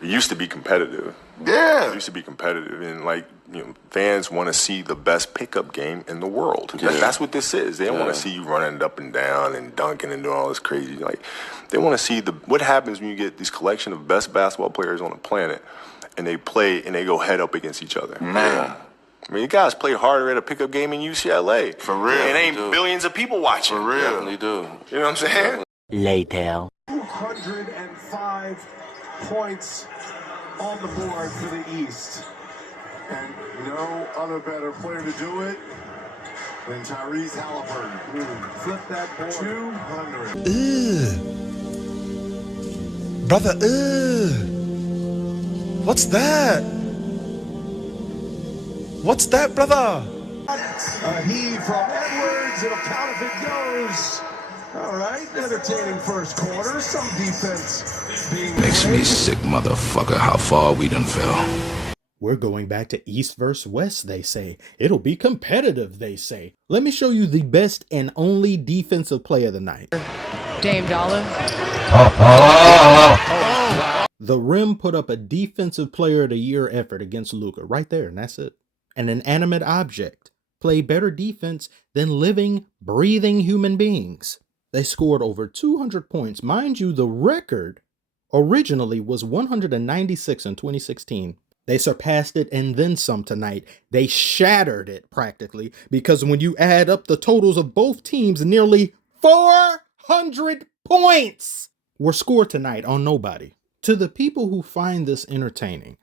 It used to be competitive. Yeah. It used to be competitive, and fans want to see the best pickup game in the world. Yeah. That's what this is. They don't want to see you running up and down and dunking and doing all this crazy. They want to see what happens when you get this collection of best basketball players on the planet, and they play and they go head up against each other. Man. I mean, you guys play harder at a pickup game in UCLA. For real. And ain't billions of people watching. For real. Definitely do. You know what I'm saying? Later. 205 points on the board for the East. And no other better player to do it than Tyrese Halliburton. Flip that board. 200. Brother, what's that? What's that, brother? A heave from Edwards. It'll count if it goes. All right, entertaining first quarter. Some defense being Makes me sick, motherfucker, how far we done fell. We're going back to East versus West, they say. It'll be competitive, they say. Let me show you the best and only defensive play of the night. Dame Dollar. The Rim put up a Defensive Player of the Year effort against Luka right there, and that's it. An inanimate object play better defense than living, breathing human beings. They scored over 200 points. Mind you, the record originally was 196 in 2016. They surpassed it and then some tonight. They shattered it practically, because when you add up the totals of both teams, nearly 400 points were scored tonight on nobody. To the people who find this entertaining,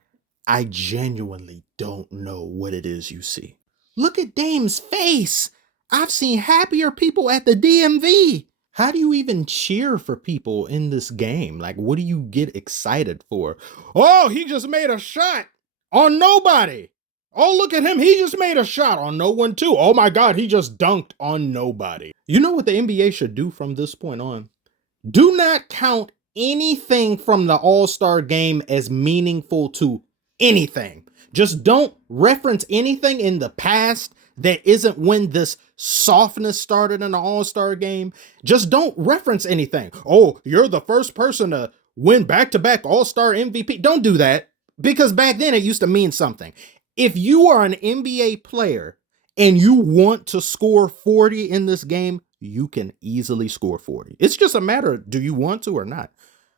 I genuinely don't know what it is you see. Look at Dame's face. I've seen happier people at the DMV. How do you even cheer for people in this game? Like, what do you get excited for? Oh, he just made a shot on nobody. Oh, look at him. He just made a shot on no one too. Oh my God, he just dunked on nobody. You know what the NBA should do from this point on? Do not count anything from the All-Star game as meaningful to anything. Just don't reference anything in the past that isn't when this softness started in the All-Star game. Just don't reference anything. Oh, you're the first person to win back-to-back All-Star MVP. Don't do that, because back then it used to mean something. If you are an NBA player and you want to score 40 in this game, you can easily score 40. It's just a matter of, do you want to or not?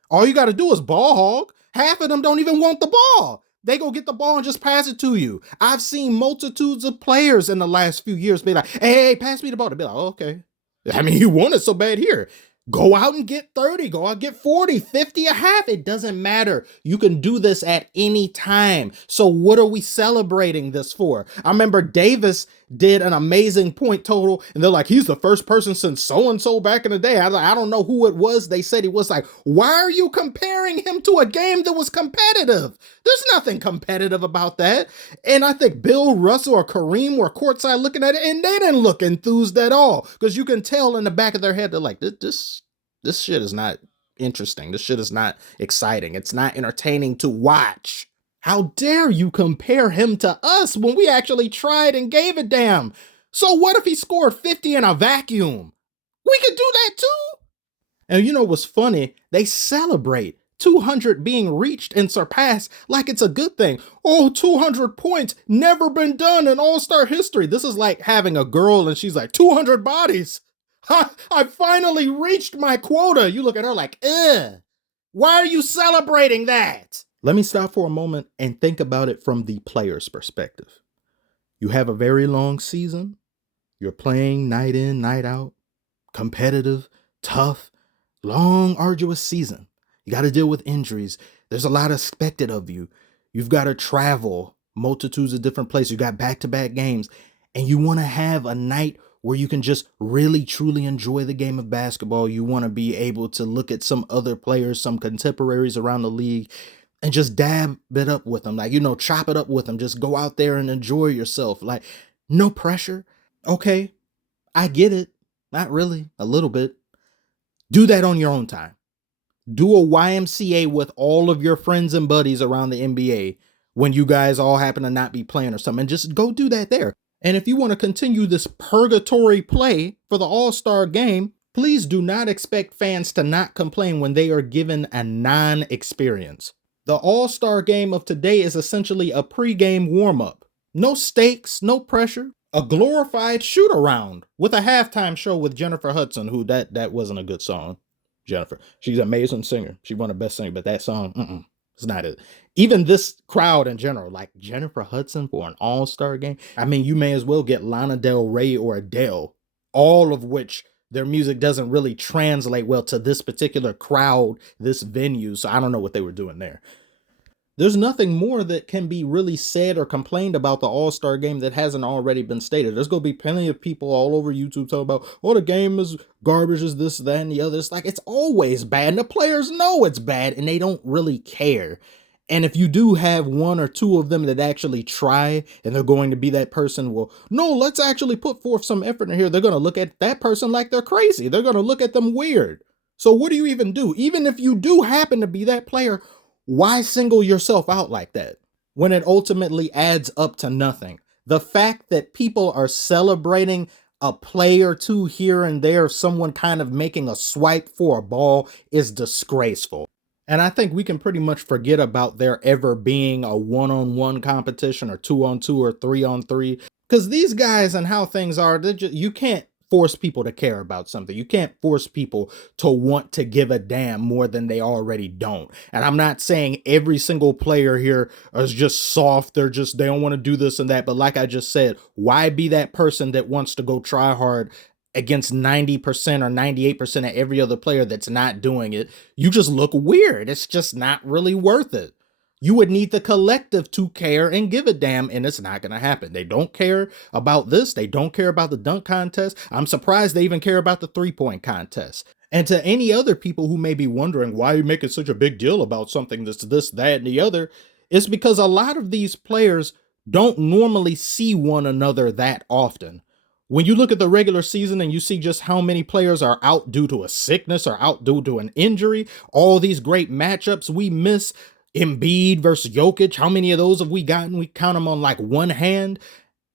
All you got to do is ball hog. Half of them don't even want the ball. They go get the ball and just pass it to you. I've seen multitudes of players in the last few years be like, hey, pass me the ball. They'll be like, oh, okay. I mean, you want it so bad here. Go out and get 30, go out and get 40, 50, a half. It doesn't matter. You can do this at any time. So what are we celebrating this for? I remember Davis did an amazing point total, and they're like, he's the first person since so-and-so back in the day. I was like, I don't know who it was. They said he was like, why are you comparing him to a game that was competitive? There's nothing competitive about that. And I think Bill Russell or Kareem were courtside looking at it, and they didn't look enthused at all, because you can tell in the back of their head, they're like, this shit is not interesting. This shit is not exciting. It's not entertaining to watch. How dare you compare him to us when we actually tried and gave a damn? So what if he scored 50 in a vacuum? We could do that too. And you know what's funny? They celebrate 200 being reached and surpassed like it's a good thing. Oh, 200 points, never been done in All-Star history. This is like having a girl and she's like, 200 bodies. I finally reached my quota. You look at her like, ugh. Why are you celebrating that? Let me stop for a moment and think about it from the player's perspective. You have a very long season. You're playing night in, night out. Competitive, tough, long, arduous season. You got to deal with injuries. There's a lot expected of you. You've got to travel multitudes of different places. You got back-to-back games. And you want to have a night where you can just really, truly enjoy the game of basketball. You want to be able to look at some other players, some contemporaries around the league, and just dab it up with them. Like, chop it up with them. Just go out there and enjoy yourself. Like, no pressure. Okay, I get it. Not really. A little bit. Do that on your own time. Do a YMCA with all of your friends and buddies around the NBA when you guys all happen to not be playing or something. Just go do that there. And if you want to continue this purgatory play for the All-Star game, please do not expect fans to not complain when they are given a non-experience. The All-Star game of today is essentially a pregame warm-up. No stakes, no pressure. A glorified shoot-around with a halftime show with Jennifer Hudson, who that wasn't a good song. Jennifer, she's an amazing singer. She won the best singer, but that song, it's not it. Even this crowd in general, like Jennifer Hudson for an All-Star game. I mean, you may as well get Lana Del Rey or Adele, all of which their music doesn't really translate well to this particular crowd, this venue. So I don't know what they were doing there. There's nothing more that can be really said or complained about the All-Star game that hasn't already been stated. There's going to be plenty of people all over YouTube talking about, oh, the game is garbage, is this, that, and the other. It's like, it's always bad, and the players know it's bad, and they don't really care. And if you do have one or two of them that actually try, and they're going to be that person, well, no, let's actually put forth some effort in here. They're going to look at that person like they're crazy. They're going to look at them weird. So what do you even do? Even if you do happen to be that player, why single yourself out like that when it ultimately adds up to nothing? The fact that people are celebrating a play or two here and there, someone kind of making a swipe for a ball, is disgraceful. And I think we can pretty much forget about there ever being a one-on-one competition or 2-on-2 or 3-on-3. Because these guys and how things are, you can't force people to care about something. You can't force people to want to give a damn more than they already don't. And I'm not saying every single player here is just soft. They don't want to do this and that. But like I just said, why be that person that wants to go try hard against 90% or 98% of every other player that's not doing it? You just look weird. It's just not really worth it. You would need the collective to care and give a damn, and it's not going to happen. They don't care about this. They don't care about the dunk contest. I'm surprised they even care about the three-point contest. And to any other people who may be wondering why you're making such a big deal about something that's this, that, and the other, it's because a lot of these players don't normally see one another that often. When you look at the regular season and you see just how many players are out due to a sickness or out due to an injury, all these great matchups we miss, Embiid versus Jokic, how many of those have we gotten? We count them on like one hand.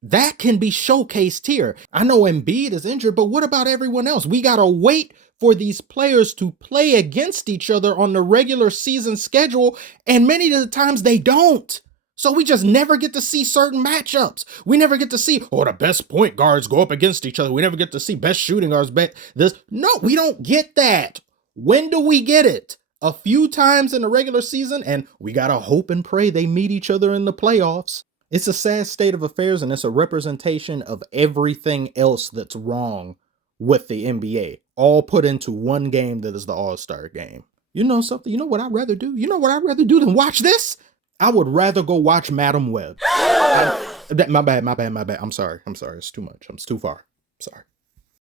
That can be showcased here. I know Embiid is injured, but what about everyone else? We got to wait for these players to play against each other on the regular season schedule, and many of the times they don't. So we just never get to see certain matchups. We never get to see, the best point guards go up against each other. We never get to see best shooting guards bet this. No, we don't get that. When do we get it? A few times in the regular season, and we gotta hope and pray they meet each other in the playoffs. It's a sad state of affairs, and it's a representation of everything else that's wrong with the NBA, all put into one game that is the All-Star game. You know something? You know what I'd rather do? You know what I'd rather do than watch this? I would rather go watch Madam Web. My bad. I'm sorry. It's too much. I'm too far. Sorry.